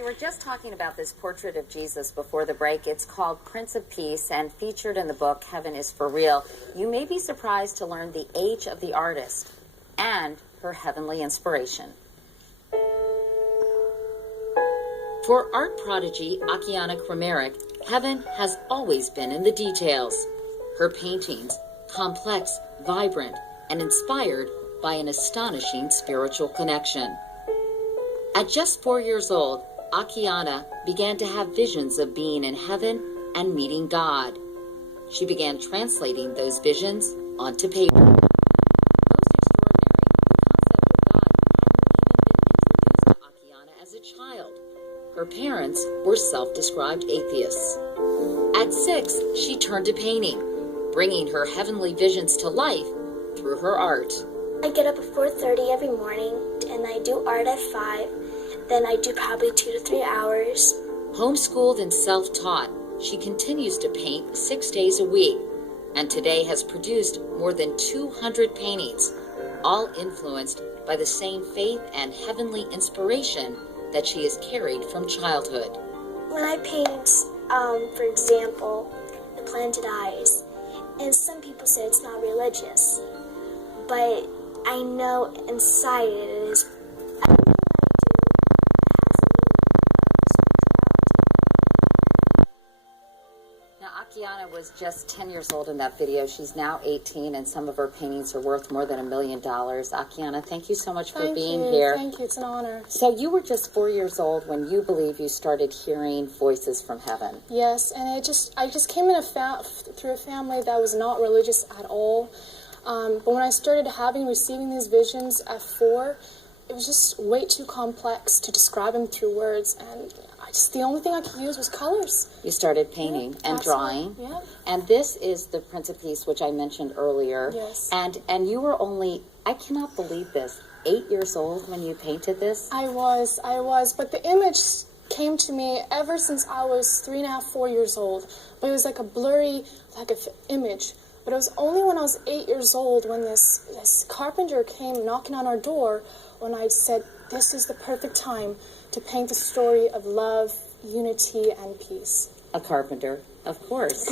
We were just talking about this portrait of Jesus before the break. It's called Prince of Peace and featured in the book Heaven is for Real. You may be surprised to learn the age of the artist and her heavenly inspiration. For art prodigy Akiana Kramaric, heaven has always been in the details. Her paintings, complex, vibrant, and inspired by an astonishing spiritual connection. At just 4 years old, Akiana began to have visions of being in heaven and meeting God. She began translating those visions onto paper. Most extraordinary, the concept of God hadn't even been introduced to Akiana as a child. Her parents were self-described atheists. At 6, she turned to painting, bringing her heavenly visions to life through her art. I get up at 4:30 every morning and I do art at 5. Then I do probably 2 to 3 hours. Homeschooled and self-taught, she continues to paint 6 days a week, and today has produced more than 200 paintings, all influenced by the same faith and heavenly inspiration that she has carried from childhood. When I paint, for example, the planted eyes, and some people say it's not religious, but I know inside it is. Akiana was just 10 years old in that video. She's now 18, and some of her paintings are worth more than $1 million. Akiana, thank you so much for being here. Thank you. It's an honor. So you were just 4 years old when you believe you started hearing voices from heaven. Yes, and I just came in through a family that was not religious at all. But when I started receiving these visions at 4, it was just way too complex to describe them through words, and the only thing I could use was colors. You started painting and drawing. Yeah. And this is the Prince of Peace, which I mentioned earlier. Yes. And you were only, I cannot believe this, 8 years old when you painted this? I was. But the image came to me ever since I was 3.5, 4 years old. But it was like a blurry, image. But it was only when I was 8 years old when this carpenter came knocking on our door when I said, this is the perfect time to paint the story of love, unity, and peace. A carpenter, of course.